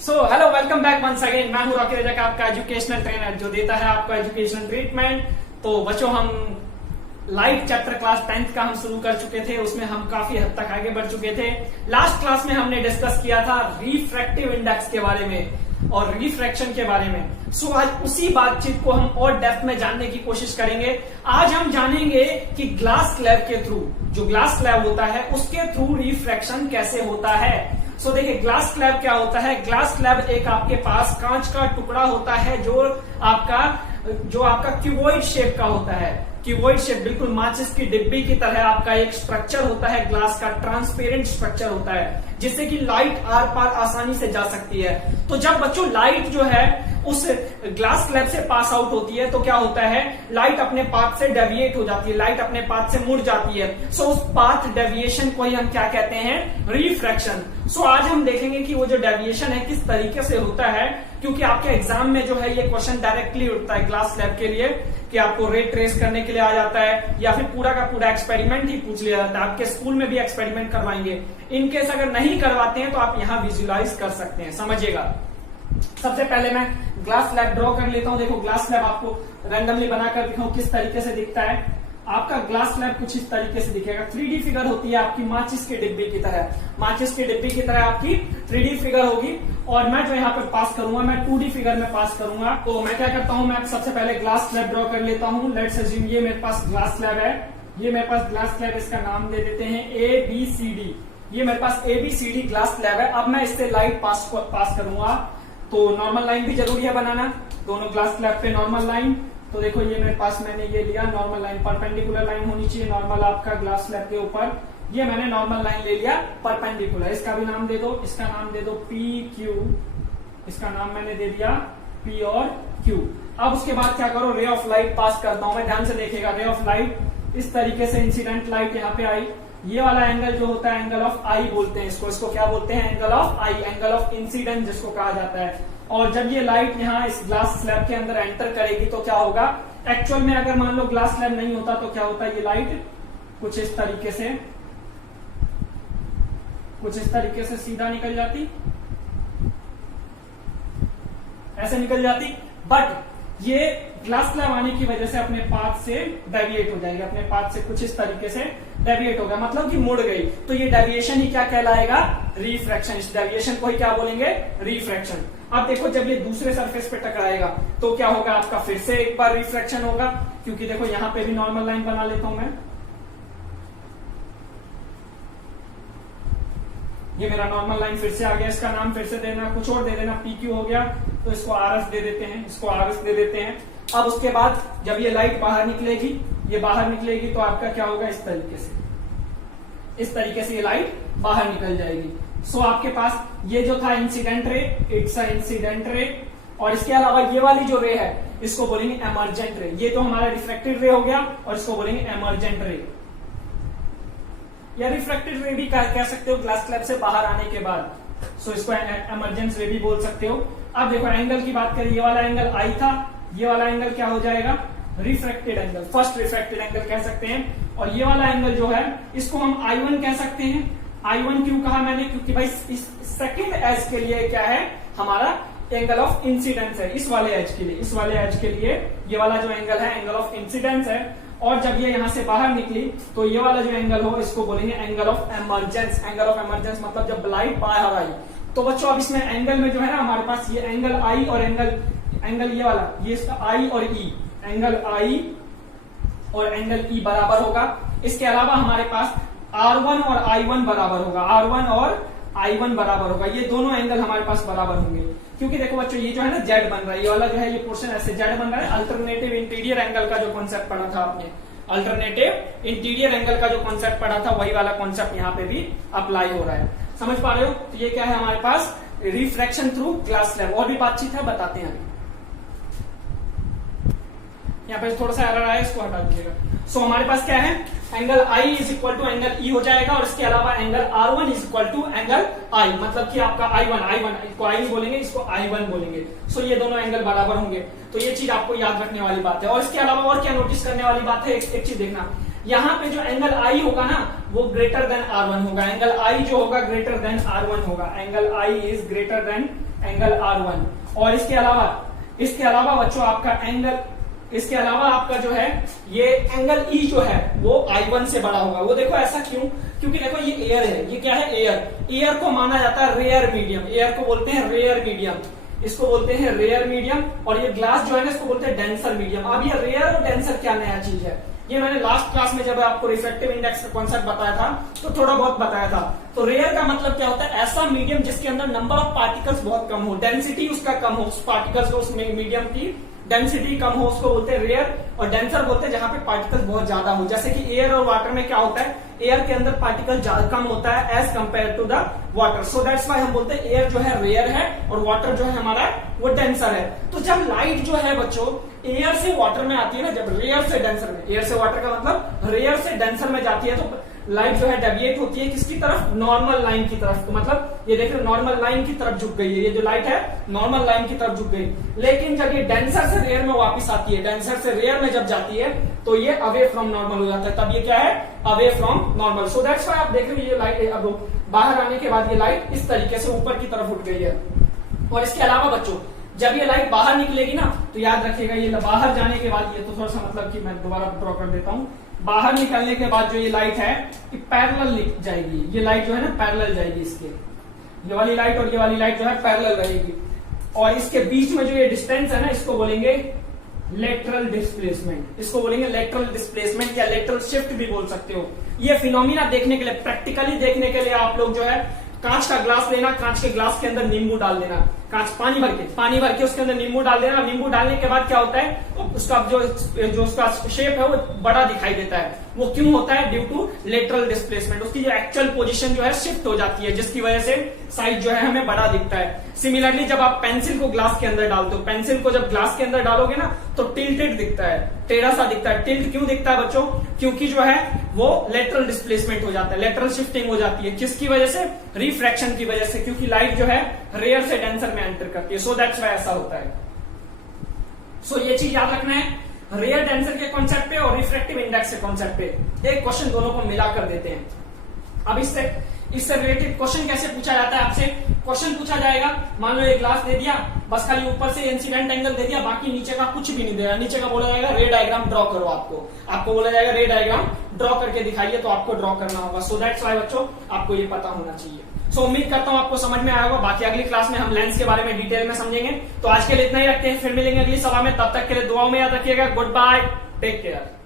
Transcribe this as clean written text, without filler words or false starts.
Hello welcome back once again. मैं हूं Rocky Rajak, आपका एजुकेशनल ट्रेनर जो देता है आपको एजुकेशनल ट्रीटमेंट। तो बच्चों, हम लाइट चैप्टर क्लास 10th का हम शुरू कर चुके थे, उसमें हम काफी हद तक आगे बढ़ चुके थे। लास्ट क्लास में हमने डिस्कस किया था रिफ्रैक्टिव इंडेक्स के बारे में और रिफ्रैक्शन के बारे में। आज उसी बातचीत को हम और डेप्थ में जानने की कोशिश करेंगे। आज हम जानेंगे कि ग्लास स्लैब के थ्रू, जो ग्लास स्लैब होता है उसके थ्रू रिफ्रैक्शन कैसे होता है। देखिए, ग्लास स्लैब क्या होता है। ग्लास स्लैब एक आपके पास कांच का टुकड़ा होता है जो आपका क्यूबॉइड शेप का होता है। क्यूबॉइड शेप, बिल्कुल माचिस की डिब्बी की तरह आपका एक स्ट्रक्चर होता है। ग्लास का ट्रांसपेरेंट स्ट्रक्चर होता है जिससे कि लाइट आर पार आसानी से जा सकती है। तो जब बच्चों लाइट जो है उस ग्लास स्लैब से पास आउट होती है तो क्या होता है, लाइट अपने पाथ से डेविएट हो जाती है, लाइट अपने पाथ से मुड़ जाती है। उस पाथ डेविएशन को ही हम क्या कहते हैं, रिफ्रैक्शन। आज हम देखेंगे कि वो जो डेविएशन है किस तरीके से होता है, क्योंकि आपके एग्जाम में जो है ये क्वेश्चन डायरेक्टली उठता है ग्लास स्लैब के लिए कि आपको रेट ट्रेस करने के लिए आ जाता है, या फिर पूरा का पूरा एक्सपेरिमेंट ही पूछ लिया जाता है। आपके स्कूल में भी एक्सपेरिमेंट करवाएंगे। इनकेस अगर नहीं करवाते हैं तो आप यहाँ विजुअलाइज कर सकते हैं, समझिएगा। सबसे पहले मैं ग्लास स्लैब ड्रॉ कर लेता हूं। देखो, ग्लास स्लैब आपको रैंडमली बनाकर दिखाऊं किस तरीके से दिखता है। आपका ग्लास स्लैब कुछ इस तरीके से दिखेगा। 3D फिगर होती है आपकी माचिस के डिब्बे की तरह। माचिस के डिब्बे की तरह आपकी 3D फिगर होगी। और मैं जो यहाँ पे पास करूंगा, मैं 2D फिगर में पास करूंगा। तो मैं क्या करता हूँ, मैं सबसे पहले ग्लास स्लैब ड्रॉ कर लेता हूँ। लेट्स अज्यूम ये मेरे पास ग्लास स्लैब है। ये मेरे पास ग्लास स्लैब, इसका नाम दे देते हैं ABCD। ये मेरे पास ABCD ग्लास स्लैब है। अब मैं इससे लाइट पास करूंगा। तो नॉर्मल लाइन भी जरूरी है बनाना, दोनों ग्लास स्लैब पे नॉर्मल लाइन। तो देखो, ये मेरे पास मैंने ये लिया नॉर्मल लाइन, परपेंडिकुलर लाइन होनी चाहिए नॉर्मल आपका ग्लास स्लैब के ऊपर। ये मैंने नॉर्मल लाइन ले लिया परपेंडिकुलर। इसका भी नाम दे दो, इसका नाम दे दो PQ, इसका नाम मैंने दे दिया P और Q। अब उसके बाद क्या करो, रे ऑफ लाइट पास करता हूं मैं। ध्यान से देखिएगा, रे ऑफ लाइट इस तरीके से इंसिडेंट लाइट यहाँ पे आई। ये वाला एंगल जो होता है एंगल ऑफ आई बोलते हैं इसको क्या बोलते हैं, angle of I, angle of incident जिसको कहा जाता है। और जब ये लाइट यहाँ इस ग्लास स्लैब के अंदर एंटर करेगी तो क्या होगा, एक्चुअल में अगर मान लो ग्लास स्लैब नहीं होता तो क्या होता है, ये लाइट कुछ इस तरीके से सीधा निकल जाती, ऐसे निकल जाती। बट ये ग्लास स्लैब आने की वजह से अपने पाथ से डेविएट हो जाएगी, अपने पाथ से कुछ इस तरीके से डेविएट होगा, मतलब कि मुड़ गई। तो ये डेविएशन ही क्या कहलाएगा, रिफ्रैक्शन। इस डेविएशन को ही क्या बोलेंगे, रिफ्रैक्शन। अब देखो, जब ये दूसरे सरफेस पे टकराएगा तो क्या होगा, आपका फिर से एक बार रिफ्रैक्शन होगा। क्योंकि देखो यहां पे भी नॉर्मल लाइन बना लेता हूं मैं। ये मेरा नॉर्मल लाइन फिर से आ गया। इसका नाम फिर से देना, कुछ और दे देना, PQ हो गया तो इसको RS दे देते हैं, इसको RS दे देते हैं। अब उसके बाद जब ये लाइट बाहर निकलेगी, ये बाहर निकलेगी तो आपका क्या होगा, इस तरीके से ये लाइट बाहर निकल जाएगी। आपके पास ये जो था incident ray, it's a incident ray. और इसके अलावा ये वाली जो रे है इसको बोलेंगे एमर्जेंट रे। ये तो हमारा रिफ्रैक्टेड रे हो गया और इसको बोलेंगे एमर्जेंट रे, या रिफ्रैक्टेड रे भी कह सकते हो ग्लास स्लैब से बाहर आने के बाद। इसको एमर्जेंस रे भी बोल सकते हो। अब देखो, एंगल की बात करें, ये वाला एंगल आई था, ये वाला एंगल क्या हो जाएगा, refracted angle, first refracted angle कह सकते हैं। और ये वाला एंगल जो है इसको हम I1 कह सकते हैं। I1 क्यों कहा मैंने, क्योंकि भाई इस सेकंड एज के लिए क्या है, हमारा एंगल ऑफ इंसिडेंस है। इस वाले एज के लिए ये वाला जो एंगल है एंगल ऑफ इंसिडेंस है। और जब ये यहां से बाहर निकली तो ये वाला जो एंगल हो इसको बोलेंगे angle of emergence. Angle of emergence मतलब जब लाइट बाहर आई। तो बच्चों, अब इसमें एंगल में जो है ना हमारे पास ये एंगल आई और एंगल ये वाला, ये इसका आई और ई, एंगल आई और एंगल ई बराबर होगा। इसके अलावा हमारे पास R1 और I1 बराबर होगा, R1 और I1 बराबर होगा। ये दोनों एंगल हमारे पास बराबर होंगे। क्योंकि देखो बच्चों, ये जो है ना Z बन रहा है, ये वाला जो है ये पोर्शन ऐसे Z बन रहा है। अल्टरनेटिव इंटीरियर एंगल का जो कॉन्सेप्ट पढ़ा था आपने, अल्टरनेटिव इंटीरियर एंगल का जो कॉन्सेप्ट पढ़ा था, वही वाला कॉन्सेप्ट यहाँ पे भी अप्लाई हो रहा है। समझ पा रहे हो। तो ये क्या है हमारे पास, रिफ्रैक्शन थ्रू ग्लास स्लैब। और भी बातचीत है, बताते हैं। यहाँ पे थोड़ा सा एरर आया, इसको हटा दीजिएगा। हमारे पास क्या है, angle I is equal to angle E हो जाएगा। और इसके अलावा angle R1 is equal to angle I, मतलब कि आपका I1 इसको I बोलेंगे, इसको I1 बोलेंगे। ये दोनों एंगल बराबर होंगे। तो ये चीज आपको याद रखने वाली बात है। और इसके अलावा और क्या नोटिस करने वाली बात है, एक चीज देखना, यहाँ पे जो एंगल आई होगा ना वो ग्रेटर देन R1 होगा, एंगल आई जो होगा ग्रेटर देन R1 होगा, angle I is greater than angle R1। और इसके अलावा बच्चों आपका एंगल, इसके अलावा आपका जो है ये एंगल ई जो है वो I1 से बड़ा होगा। वो देखो ऐसा क्यों, क्योंकि देखो ये एयर है, ये क्या है एयर, एयर को माना जाता है रेयर मीडियम, एयर को बोलते हैं रेयर मीडियम, इसको बोलते हैं रेयर मीडियम। और ये ग्लास जो है ना इसको बोलते हैं डेंसर मीडियम। अब ये रेयर और डेंसर क्या नया चीज है, ये मैंने लास्ट क्लास में जब आपको रिफ्रैक्टिव इंडेक्स का कॉन्सेप्ट बताया था तो थोड़ा बहुत बताया था। तो रेयर का मतलब क्या होता है, ऐसा मीडियम जिसके अंदर नंबर ऑफ पार्टिकल्स बहुत कम हो, डेंसिटी उसका कम हो, उस पार्टिकल्स उस मीडियम की डेंसिटी कम हो, उसको बोलते हैं रेयर। और डेंसर बोलते हैं जहां पे पार्टिकल्स बहुत ज्यादा हो, जैसे कि एयर और वाटर में क्या होता है, एयर के अंदर पार्टिकल कम होता है as compare to the water. So that's why हम बोलते हैं एयर जो है रेयर है और वाटर जो है हमारा वो डेंसर है। तो जब लाइट जो है बच्चों एयर से वाटर में आती है ना, जब रेयर से डेंसर में, एयर से वाटर का मतलब रेयर से डेंसर में जाती है, तो लाइट जो है डेविएट होती है किसकी तरफ, नॉर्मल लाइन की तरफ। तो मतलब ये देख रहे नॉर्मल लाइन की तरफ झुक गई है, ये जो लाइट है नॉर्मल लाइन की तरफ झुक गई। लेकिन जब ये डेंसर से रेयर में वापस आती है, डेंसर से रेयर में जब जाती है तो ये अवे फ्रॉम नॉर्मल हो जाता है, तब ये क्या है, away from normal. So that's why आप देख रहे हो ये लाइट अब बाहर आने के बाद ये लाइट इस तरीके से ऊपर की तरफ उठ गई है। और इसके अलावा बच्चों जब ये लाइट बाहर निकलेगी ना तो याद रखिएगा ये बाहर जाने के बाद, ये तो थोड़ा सा मतलब कि मैं दोबारा ड्रॉ कर देता हूं, बाहर निकलने के बाद जो ये लाइट है ये पैरेलल जाएगी, ये लाइट जो है ना पैरेलल जाएगी, इसके ये वाली लाइट और ये वाली लाइट जो है पैरेलल रहेगी। और इसके बीच में जो ये डिस्टेंस है ना इसको बोलेंगे लेटरल डिस्प्लेसमेंट, इसको बोलेंगे लेटरल डिस्प्लेसमेंट या लेटरल शिफ्ट भी बोल सकते हो। ये फिनोमिना देखने के लिए, प्रैक्टिकली देखने के लिए आप लोग जो है कांच का ग्लास लेना, कांच के ग्लास के अंदर नींबू डाल देना, कांच पानी भर के उसके अंदर नींबू डाल देना। नींबू डालने के बाद क्या होता है, उसका जो उसका शेप है वो बड़ा दिखाई देता है। वो क्यों होता है, ड्यू टू लेटरल डिस्प्लेसमेंट, उसकी जो एक्चुअल पोजीशन जो है शिफ्ट हो जाती है, जिसकी वजह से साइज जो है हमें बड़ा दिखता है। सिमिलरली जब आप पेंसिल को ग्लास के अंदर डालते हो, पेंसिल को जब ग्लास के अंदर डालोगे ना तो टिल्टेड दिखता है, टेढ़ा सा दिखता है। टिल्ट क्यों दिखता है बच्चों, क्योंकि जो है वो लेटरल डिस्प्लेसमेंट हो जाता है, लेटरल शिफ्टिंग हो जाती है। किसकी वजह से, रिफ्रैक्शन की वजह से, क्योंकि लाइट जो है रेयर से डेंसर में एंटर करती है। सो दैट्स व्हाई ऐसा होता है। सो ये चीज याद रखना है, रेयर डेंसर के कॉन्सेप्ट पे और रिफ्रैक्टिव इंडेक्स के कॉन्सेप्ट पे एक क्वेश्चन दोनों को मिला कर देते हैं। अब इससे रिलेटेड क्वेश्चन कैसे पूछा जाता है, आपसे क्वेश्चन पूछा जाएगा, मान लो एक ग्लास दे दिया, बस खाली ऊपर से इंसिडेंट एंगल दे दिया, बाकी नीचे का कुछ भी नहीं दे रहा, नीचे का बोला जाएगा रे डायग्राम ड्रॉ करो, आपको बोला जाएगा रे डायग्राम ड्रॉ करके दिखाइए, तो आपको ड्रॉ करना होगा। सो दैट्स व्हाई बच्चों आपको ये पता होना चाहिए। सो उम्मीद करता हूं आपको समझ में आया होगा। बाकी अगली क्लास में हम लेंस के बारे में डिटेल में समझेंगे। तो आज के लिए इतना ही रखते हैं, फिर मिलेंगे अगली सभा में, तब तक के लिए दुआओं में याद रखिएगा। Goodbye, take care.